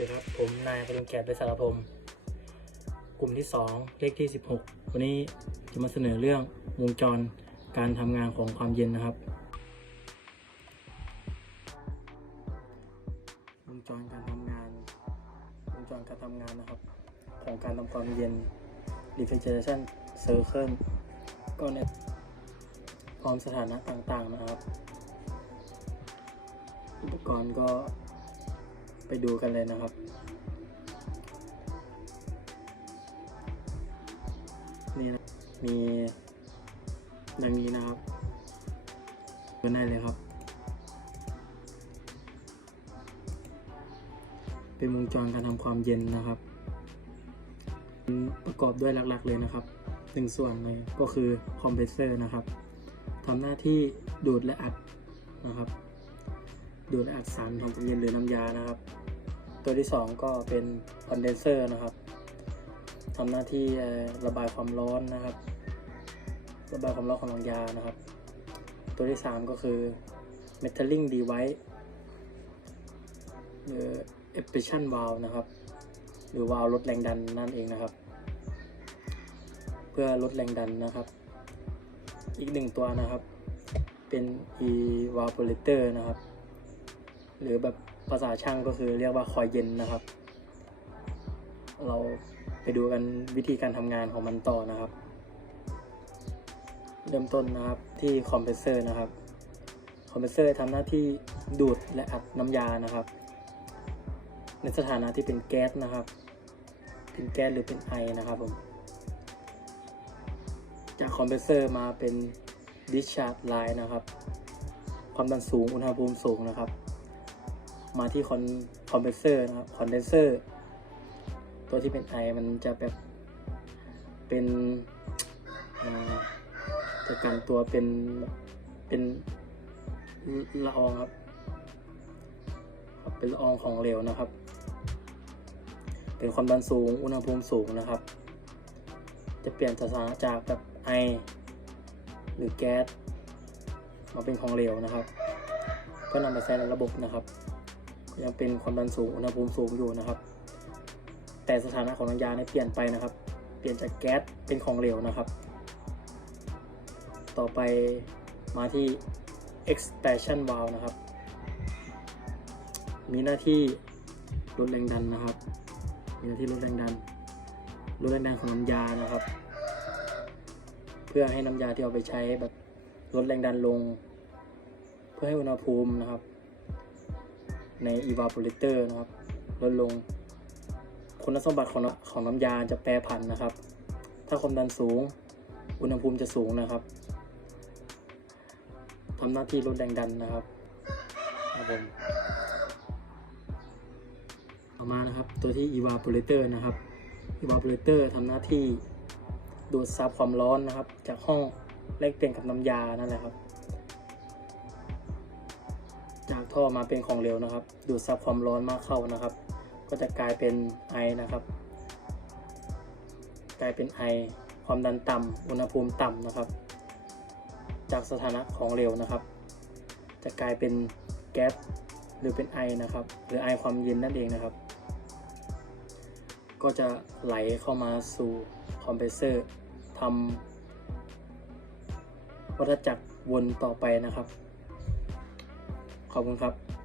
ดีครับ ผมนายประดุงแกตไปสารพรมกลุ่มที่ 2 เลขที่ 16 วันนี้จะมาเสนอเรื่องวงจรการทำงานของความเย็นนะครับ วงจรการทำงาน วงจรการทำงานนะครับ ของการทำความเย็น refrigeration circle ก็ในพร้อมสถานะต่างๆนะครับ อุปกรณ์ก็ ไปดูกันเลยนะครับ นี่นะมีดังนี้นะครับเปิดได้เลยครับ เป็นวงจรการทำความเย็นนะครับ ประกอบด้วยหลักๆเลยนะครับหนึ่งส่วนเลยก็คือคอมเพรสเซอร์นะครับทำหน้าที่ดูดและอัดนะครับดูดและอัดสารทำความเย็นหรือน้ำยานะครับ ตัวที่ 2 ก็เป็นคอนเดนเซอร์นะครับทำหน้าที่ระบายความร้อนนะครับ ระบายความร้อนของน้ำยานะครับ ตัวที่ 3 ก็คือ metalling device หรือ expression valve นะครับ หรือวาล์วลดแรงดันนั่นเองนะครับ เพื่อลดแรงดันนะครับ อีกหนึ่งตัวนะครับ เป็น evaporator นะครับ หรือแบบภาษาช่างก็คือเรียกว่าคอยเย็นนะครับ เราไปดูกันวิธีการทำงานของมันต่อนะครับ เริ่มต้นนะครับที่คอมเพรสเซอร์นะครับ คอมเพรสเซอร์ทำหน้าที่ดูดและอัดน้ำยานะครับ ในสถานะที่เป็นแก๊สนะครับ เป็นแก๊สหรือเป็นไอนะครับผม จากคอมเพรสเซอร์มาเป็น discharge line นะครับ ความดันสูง อุณหภูมิสูงนะครับ มาที่คอนคอมเพรสเซอร์นะครับคอนเดนเซอร์ตัวที่เป็นไอมันจะแบบเป็นจะกันตัวเป็นเป็นละอองครับ เป็นละอองของเหลวนะครับ เป็นความดันสูง อุณหภูมิสูงนะครับ จะเปลี่ยนสถานะจากแบบไอหรือแก๊สมาเป็นของเหลวนะครับ ก็นำมาใช้ในระบบนะครับ ยังเป็นความดันสูงอุณหภูมิสูงอยู่นะครับ แต่สถานะของน้ำยาเนี่ยเปลี่ยนไปนะครับ เปลี่ยนจากแก๊สเป็นของเหลวนะครับ ต่อไปมาที่ expansion valve นะครับ มีหน้าที่ลดแรงดันนะครับ มีหน้าที่ลดแรงดันลดแรงดันของน้ำยานะครับ เพื่อให้น้ำยาที่เอาไปใช้แบบลดแรงดันลง เพื่อให้อุณหภูมินะครับ ใน evaporator นะครับลดลง คุณสมบัติของของน้ำยาจะแปรผันนะครับ ถ้าความดันสูง อุณหภูมิจะสูงนะครับทำหน้าที่ลดแรงดันนะครับครับผมต่อมานะครับตัวที่ evaporator นะครับ evaporator ทำหน้าที่ดูดซับความร้อนนะครับ จากห้องแลกเปลี่ยนกับน้ำยานั่นแหละครับ ท่อมาเป็นของเหลวนะครับ ดูดซับความร้อนมากเข้านะครับ ก็จะกลายเป็นไอนะครับ กลายเป็นไอความดันต่ำอุณหภูมิต่ำนะครับ จากสถานะของเหลวนะครับ จะกลายเป็นแก๊สหรือเป็นไอนะครับ หรือไอความเย็นนั่นเองนะครับ ก็จะไหลเข้ามาสู่คอมเพรสเซอร์ทำวัฏจักรวนต่อไปนะครับ ขอบคุณครับ